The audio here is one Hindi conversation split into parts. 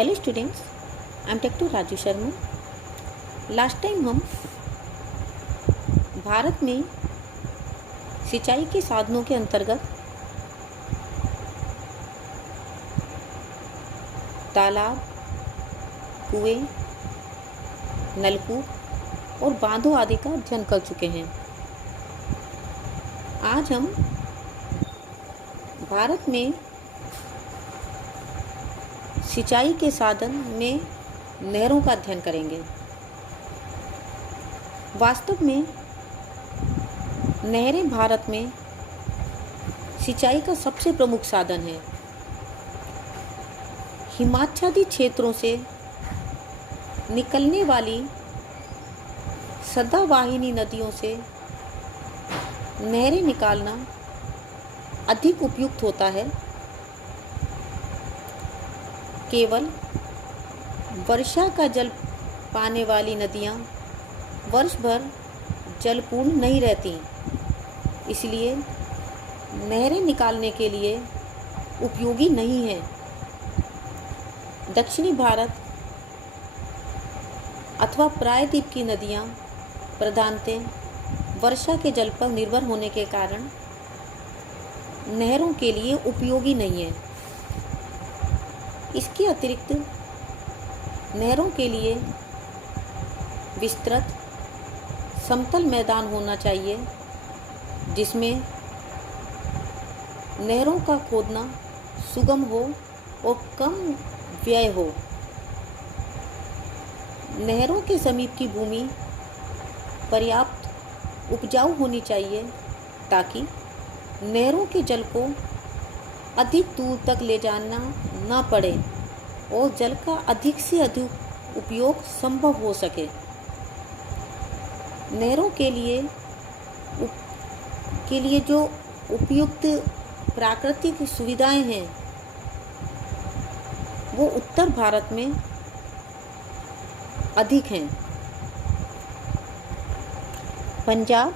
हेलो स्टूडेंट्स, आई एम टेक्टू राजू शर्मा। लास्ट टाइम हम भारत में सिंचाई के साधनों के अंतर्गत तालाब, कुएं, नलकूप और बांधों आदि का अध्ययन कर चुके हैं। आज हम भारत में सिंचाई के साधन में नहरों का अध्ययन करेंगे। वास्तव में नहरें भारत में सिंचाई का सबसे प्रमुख साधन है। हिमाच्छादित क्षेत्रों से निकलने वाली सदावाहिनी नदियों से नहरें निकालना अधिक उपयुक्त होता है। केवल वर्षा का जल पाने वाली नदियाँ वर्ष भर जलपूर्ण नहीं रहती, इसलिए नहरें निकालने के लिए उपयोगी नहीं हैं। दक्षिणी भारत अथवा प्रायद्वीप की नदियाँ प्रधानतः वर्षा के जल पर निर्भर होने के कारण नहरों के लिए उपयोगी नहीं है। इसके अतिरिक्त नहरों के लिए विस्तृत समतल मैदान होना चाहिए, जिसमें नहरों का खोदना सुगम हो और कम व्यय हो। नहरों के समीप की भूमि पर्याप्त उपजाऊ होनी चाहिए ताकि नहरों के जल को अधिक दूर तक ले जाना न पड़े और जल का अधिक से अधिक उपयोग संभव हो सके। नहरों के लिए जो उपयुक्त प्राकृतिक सुविधाएं हैं वो उत्तर भारत में अधिक हैं। पंजाब,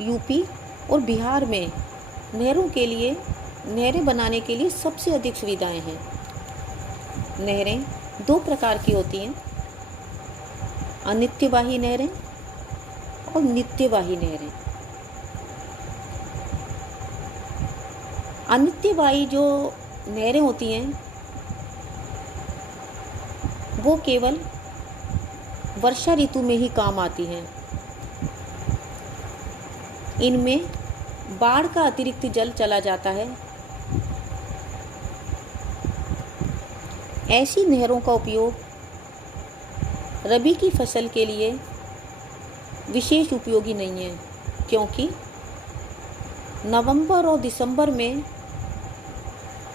यूपी और बिहार में नहरें बनाने के लिए सबसे अधिक सुविधाएं हैं। नहरें दो प्रकार की होती हैं, अनित्यवाही नहरें और नित्यवाही नहरें। अनित्यवाही जो नहरें होती हैं वो केवल वर्षा ऋतु में ही काम आती हैं। इनमें बाढ़ का अतिरिक्त जल चला जाता है। ऐसी नहरों का उपयोग रबी की फसल के लिए विशेष उपयोगी नहीं है, क्योंकि नवंबर और दिसंबर में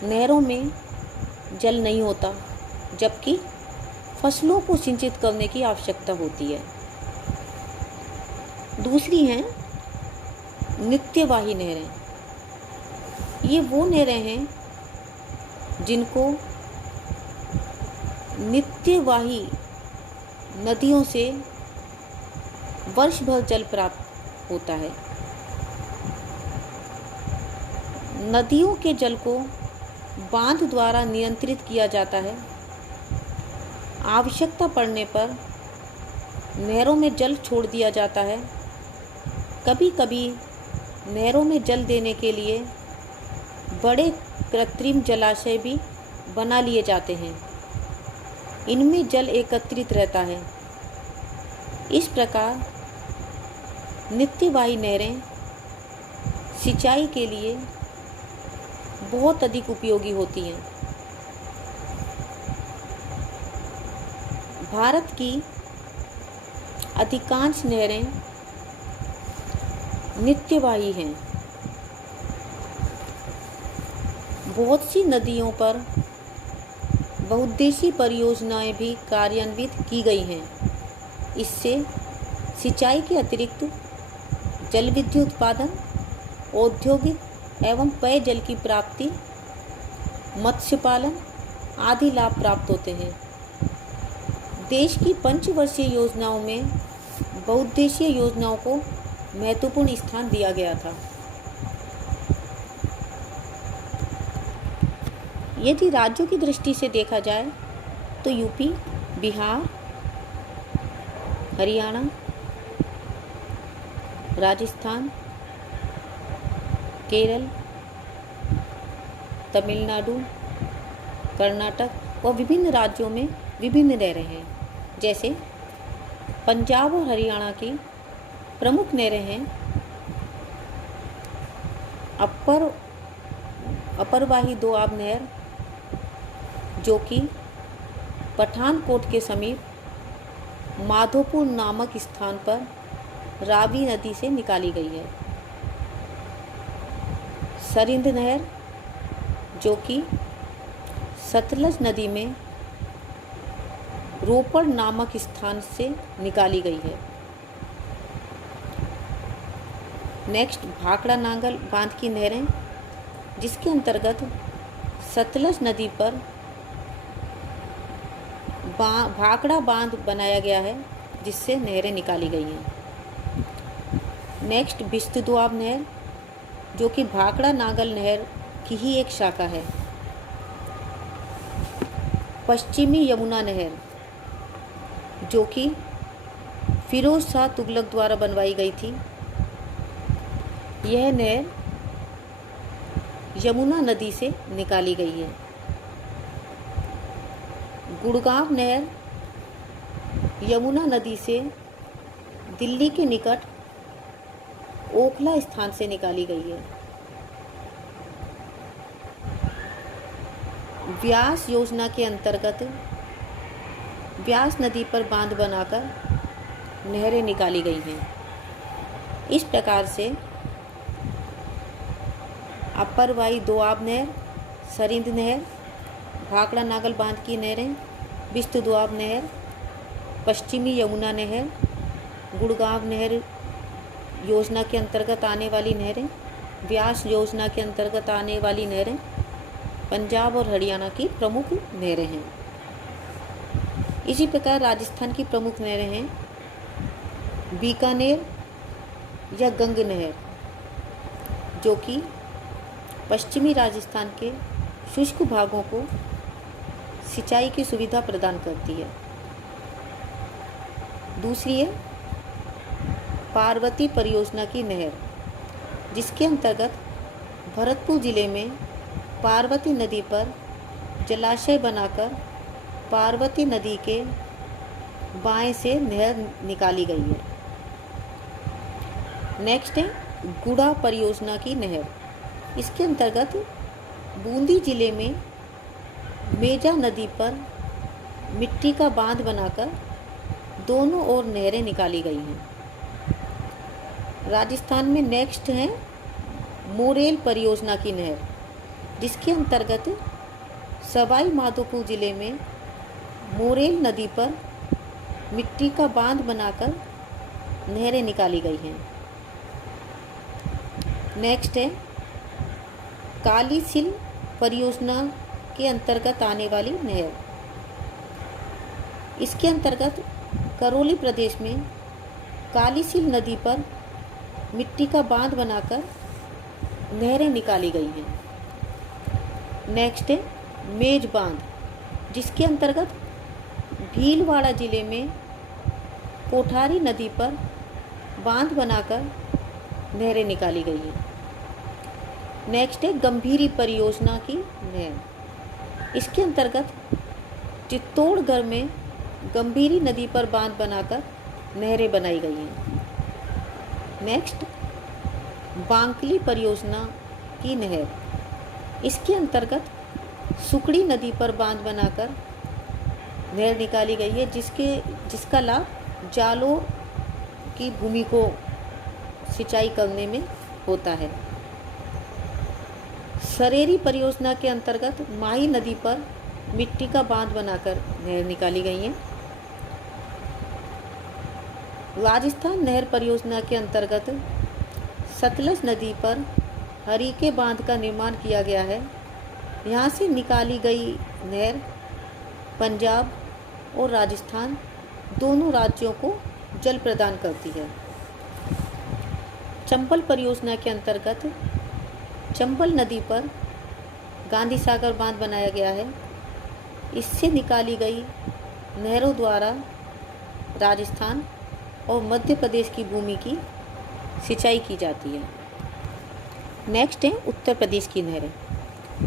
नहरों में जल नहीं होता, जबकि फसलों को सिंचित करने की आवश्यकता होती है। दूसरी हैं नित्यवाही नहरें। ये वो नहरें हैं जिनको नित्यवाही नदियों से वर्ष भर जल प्राप्त होता है। नदियों के जल को बांध द्वारा नियंत्रित किया जाता है। आवश्यकता पड़ने पर नहरों में जल छोड़ दिया जाता है। कभी कभी नहरों में जल देने के लिए बड़े कृत्रिम जलाशय भी बना लिए जाते हैं। इनमें जल एकत्रित रहता है। इस प्रकार नित्यवाही नहरें सिंचाई के लिए बहुत अधिक उपयोगी होती हैं। भारत की अधिकांश नहरें नित्यवाही हैं। बहुत सी नदियों पर बहुउद्देशीय परियोजनाएं भी कार्यान्वित की गई हैं। इससे सिंचाई के अतिरिक्त जल विद्युत उत्पादन, औद्योगिक एवं पेयजल की प्राप्ति, मत्स्य पालन आदि लाभ प्राप्त होते हैं। देश की पंचवर्षीय योजनाओं में बहुउद्देशीय योजनाओं को महत्वपूर्ण स्थान दिया गया था। यदि राज्यों की दृष्टि से देखा जाए तो यूपी, बिहार, हरियाणा, राजस्थान, केरल, तमिलनाडु, कर्नाटक और विभिन्न राज्यों में विभिन्न नहरें हैं। जैसे पंजाब और हरियाणा की प्रमुख नहरें हैं अपरवाही दोआब नहर, जो कि पठानकोट के समीप माधोपुर नामक स्थान पर रावी नदी से निकाली गई है। सरिंद नहर, जो कि सतलज नदी में रोपड़ नामक स्थान से निकाली गई है। नेक्स्ट, भाखड़ा नांगल बांध की नहरें, जिसके अंतर्गत सतलज नदी पर भाखड़ा बांध बनाया गया है, जिससे नहरें निकाली गई हैं। नेक्स्ट, बिस्त दोआब नहर, जो कि भाखड़ा नांगल नहर की ही एक शाखा है। पश्चिमी यमुना नहर, जो कि फिरोज शाह तुगलक द्वारा बनवाई गई थी। यह नहर यमुना नदी से निकाली गई है। गुड़गांव नहर यमुना नदी से दिल्ली के निकट ओखला स्थान से निकाली गई है। व्यास योजना के अंतर्गत व्यास नदी पर बांध बनाकर नहरें निकाली गई हैं। इस प्रकार से अपरवाही दोआब नहर, सरिंद नहर, भाखड़ा नांगल बांध की नहरें, बिस्त दोआब नहर, पश्चिमी यमुना नहर, गुड़गांव नहर योजना के अंतर्गत आने वाली नहरें, व्यास योजना के अंतर्गत आने वाली नहरें पंजाब और हरियाणा की प्रमुख नहरें हैं। इसी प्रकार राजस्थान की प्रमुख नहरें हैं बीकानेर या गंग नहर, जो कि पश्चिमी राजस्थान के शुष्क भागों को सिंचाई की सुविधा प्रदान करती है। दूसरी है पार्वती परियोजना की नहर, जिसके अंतर्गत भरतपुर जिले में पार्वती नदी पर जलाशय बनाकर पार्वती नदी के बाएं से नहर निकाली गई है। नेक्स्ट है गुड़ा परियोजना की नहर। इसके अंतर्गत बूंदी जिले में मेजा नदी पर मिट्टी का बांध बनाकर दोनों ओर नहरें निकाली गई हैं। राजस्थान में नेक्स्ट है मोरेल परियोजना की नहर, जिसके अंतर्गत सवाई माधोपुर जिले में मोरेल नदी पर मिट्टी का बांध बनाकर नहरें निकाली गई हैं। नेक्स्ट है काली सिल परियोजना के अंतर्गत आने वाली नहर। इसके अंतर्गत करौली प्रदेश में काली सिल नदी पर मिट्टी का बांध बनाकर नहरें निकाली गई हैं। नेक्स्ट है मेज बांध, जिसके अंतर्गत भीलवाड़ा जिले में कोठारी नदी पर बांध बनाकर नहरें निकाली गई हैं। नेक्स्ट है गंभीरी परियोजना की नहर। इसके अंतर्गत चित्तौड़गढ़ में गंभीरी नदी पर बांध बनाकर नहरें बनाई गई हैं। नेक्स्ट बांकली परियोजना की नहर। इसके अंतर्गत सुकड़ी नदी पर बांध बनाकर नहर निकाली गई है, जिसका लाभ जालोर की भूमि को सिंचाई करने में होता है। सरेरी परियोजना के अंतर्गत माही नदी पर मिट्टी का बांध बनाकर नहर निकाली गई है। राजस्थान नहर परियोजना के अंतर्गत सतलज नदी पर हरीके बांध का निर्माण किया गया है। यहाँ से निकाली गई नहर पंजाब और राजस्थान दोनों राज्यों को जल प्रदान करती है। चंबल परियोजना के अंतर्गत चंबल नदी पर गांधी सागर बांध बनाया गया है। इससे निकाली गई नहरों द्वारा राजस्थान और मध्य प्रदेश की भूमि की सिंचाई की जाती है। नेक्स्ट है उत्तर प्रदेश की नहरें।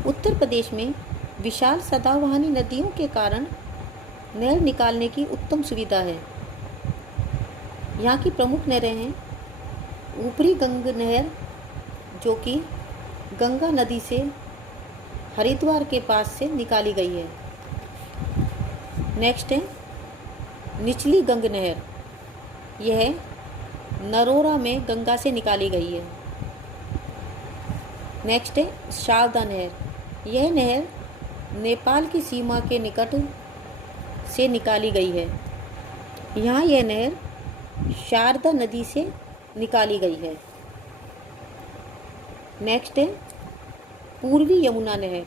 उत्तर प्रदेश में विशाल सदाबहानी नदियों के कारण नहर निकालने की उत्तम सुविधा है। यहाँ की प्रमुख नहरें हैं ऊपरी गंग नहर, जो कि गंगा नदी से हरिद्वार के पास से निकाली गई है। नेक्स्ट है निचली गंग नहर, यह नरोरा में गंगा से निकाली गई है। नेक्स्ट है शारदा नहर, यह नहर नेपाल की सीमा के निकट से निकाली गई है। यहाँ यह नहर शारदा नदी से निकाली गई है। नेक्स्ट है पूर्वी यमुना नहर,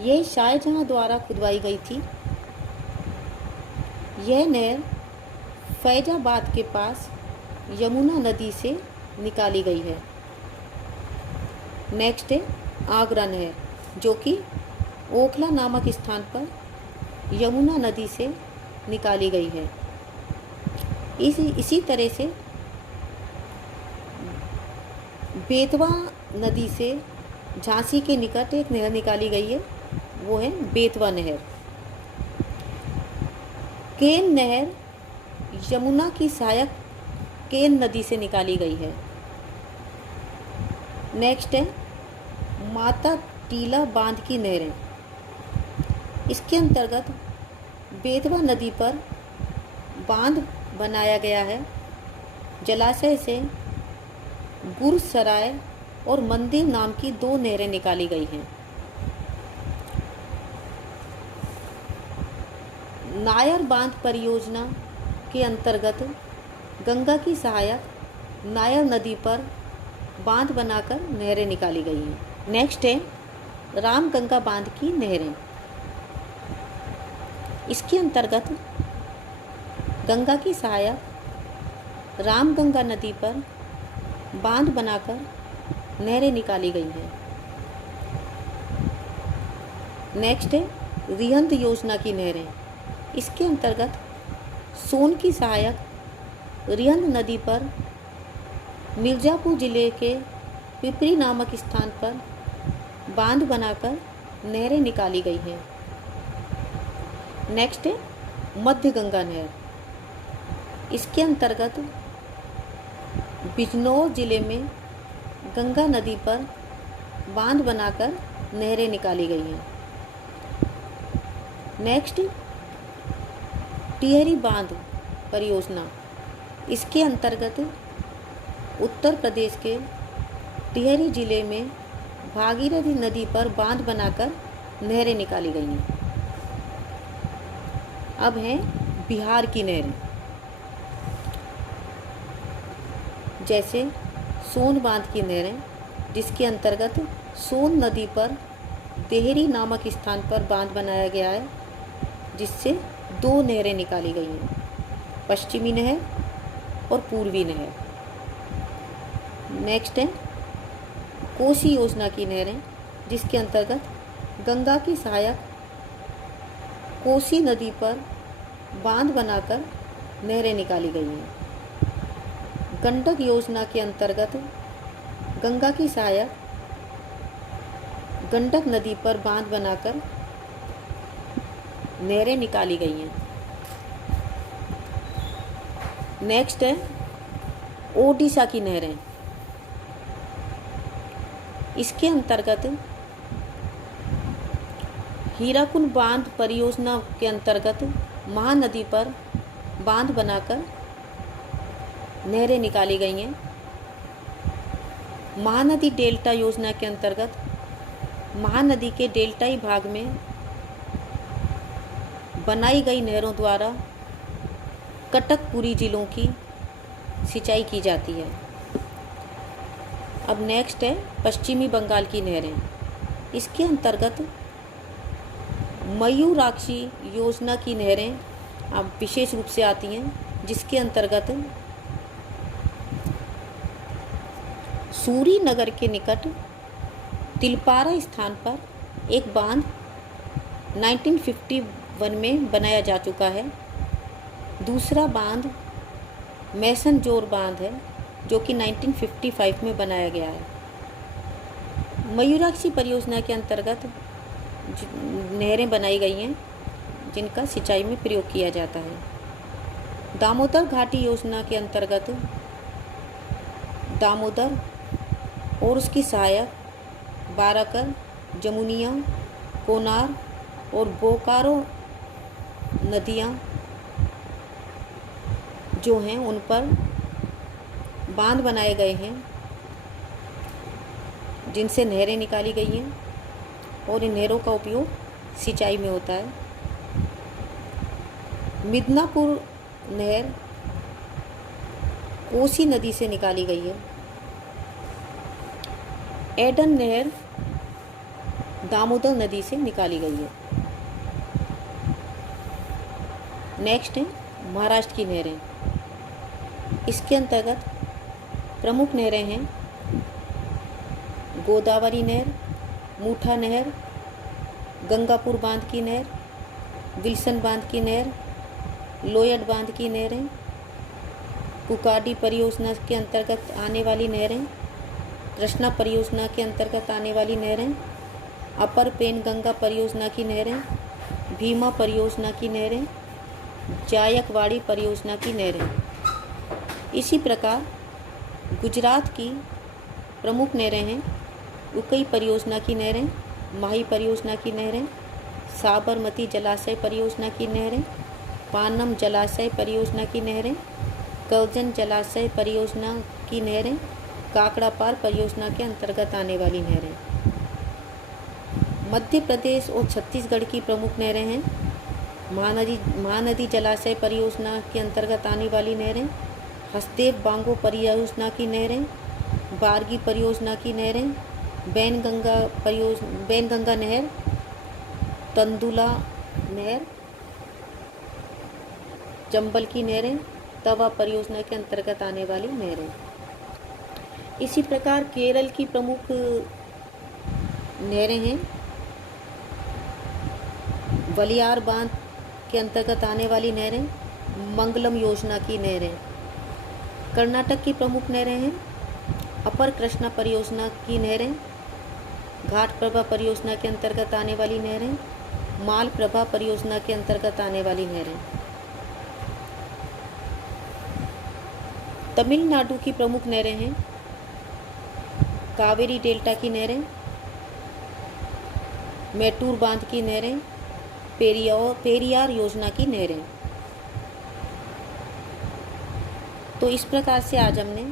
यह शाहजहां द्वारा खुदवाई गई थी। यह नहर फैजाबाद के पास यमुना नदी से निकाली गई है। नेक्स्ट है आगरा नहर, जो कि ओखला नामक स्थान पर यमुना नदी से निकाली गई है। इसी तरह से बेतवा नदी से झांसी के निकट एक नहर निकाली गई है, वो है बेतवा नहर। केन नहर यमुना की सहायक केन नदी से निकाली गई है। नेक्स्ट है माता टीला बांध की नहरें। इसके अंतर्गत बेतवा नदी पर बांध बनाया गया है। जलाशय से गुरसराय और मंदिर नाम की 2 नहरें निकाली गई हैं। नायर बांध परियोजना के अंतर्गत गंगा की सहायक नायर नदी पर बांध बनाकर नहरें निकाली गई हैं। नेक्स्ट है रामगंगा बांध की नहरें। इसके अंतर्गत गंगा की सहायक रामगंगा नदी पर बांध बनाकर नहरें निकाली गई हैं। नेक्स्ट है रिहंद योजना की नहरें। इसके अंतर्गत सोन की सहायक रिहंद नदी पर मिर्ज़ापुर जिले के पिपरी नामक स्थान पर बांध बनाकर नहरें निकाली गई हैं। नेक्स्ट है मध्य गंगा नहर। इसके अंतर्गत बिजनौर जिले में गंगा नदी पर बांध बनाकर नहरें निकाली गई हैं। नेक्स्ट टिहरी बांध परियोजना। इसके अंतर्गत उत्तर प्रदेश के टिहरी जिले में भागीरथी नदी पर बांध बनाकर नहरें निकाली गई हैं। अब हैं बिहार की नहरें, जैसे सोन बांध की नहरें, जिसके अंतर्गत सोन नदी पर देहरी नामक स्थान पर बांध बनाया गया है, जिससे 2 नहरें निकाली गई हैं, पश्चिमी नहर और पूर्वी नहर। नेक्स्ट है कोसी योजना की नहरें, जिसके अंतर्गत गंगा की सहायक कोसी नदी पर बांध बनाकर नहरें निकाली गई हैं। गंडक योजना के अंतर्गत गंगा की सहायक गंडक नदी पर बांध बनाकर नहरें निकाली गई हैं। नेक्स्ट है ओडिशा की नहरें। इसके अंतर्गत हीराकुंड बांध परियोजना के अंतर्गत महानदी पर बांध बनाकर नहरें निकाली गई हैं। महानदी डेल्टा योजना के अंतर्गत महानदी के डेल्टाई भाग में बनाई गई नहरों द्वारा कटकपुरी जिलों की सिंचाई की जाती है। अब नेक्स्ट है पश्चिमी बंगाल की नहरें। इसके अंतर्गत मयूराक्षी योजना की नहरें अब विशेष रूप से आती हैं, जिसके अंतर्गत सूरी नगर के निकट तिलपारा स्थान पर एक बांध 1951 में बनाया जा चुका है। दूसरा बांध मैसनजोर बांध है जो कि 1955 में बनाया गया है। मयूराक्षी परियोजना के अंतर्गत नहरें बनाई गई हैं जिनका सिंचाई में प्रयोग किया जाता है। दामोदर घाटी योजना के अंतर्गत दामोदर और उसकी सहायक बाराकर, जमुनिया, कोनार और बोकारो नदियाँ जो हैं उन पर बांध बनाए गए हैं जिनसे नहरें निकाली गई हैं और इन नहरों का उपयोग सिंचाई में होता है। मिदनापुर नहर कोसी नदी से निकाली गई है। एडन नहर दामोदर नदी से निकाली गई है। नेक्स्ट है महाराष्ट्र की नहरें। इसके अंतर्गत प्रमुख नहरें हैं गोदावरी नहर, मूठा नहर, गंगापुर बांध की नहर, विल्सन बांध की नहर, लोयड बांध की नहरें, कुकाडी परियोजना के अंतर्गत आने वाली नहरें, कृष्णा परियोजना के अंतर्गत आने वाली नहरें, अपर पेनगंगा परियोजना की नहरें, भीमा परियोजना की नहरें, जायकवाड़ी परियोजना की नहरें। इसी प्रकार गुजरात की प्रमुख नहरें हैं उकई परियोजना की नहरें, माही परियोजना की नहरें, साबरमती जलाशय परियोजना की नहरें, पानम जलाशय परियोजना की नहरें, कर्जन जलाशय परियोजना की नहरें, काकड़ापार परियोजना के अंतर्गत आने वाली नहरें। मध्य प्रदेश और छत्तीसगढ़ की प्रमुख नहरें हैं महानदी जलाशय परियोजना के अंतर्गत आने वाली नहरें, हसदेव बांगो परियोजना की नहरें, बारगी परियोजना की नहरें, बैनगंगा नहर, तंदुला नहर, चंबल की नहरें, तवा परियोजना के अंतर्गत आने वाली नहरें। इसी प्रकार केरल की प्रमुख नहरें हैं वलियार बांध के अंतर्गत आने वाली नहरें, मंगलम योजना की नहरें। कर्नाटक की प्रमुख नहरें हैं अपर कृष्णा परियोजना की नहरें, घाट प्रभा परियोजना के अंतर्गत आने वाली नहरें, माल प्रभा परियोजना के अंतर्गत आने वाली नहरें। तमिलनाडु की प्रमुख नहरें हैं कावेरी डेल्टा की नहरें, मैटूर बांध की नहरें, पेरियार योजना की नहरें। तो इस प्रकार से आज हमने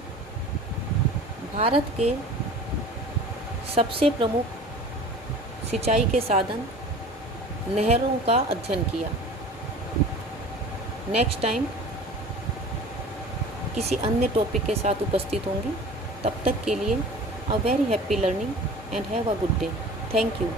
भारत के सबसे प्रमुख सिंचाई के साधन नहरों का अध्ययन किया। नेक्स्ट टाइम किसी अन्य टॉपिक के साथ उपस्थित होंगी। तब तक के लिए a very happy learning and have a good day. Thank you.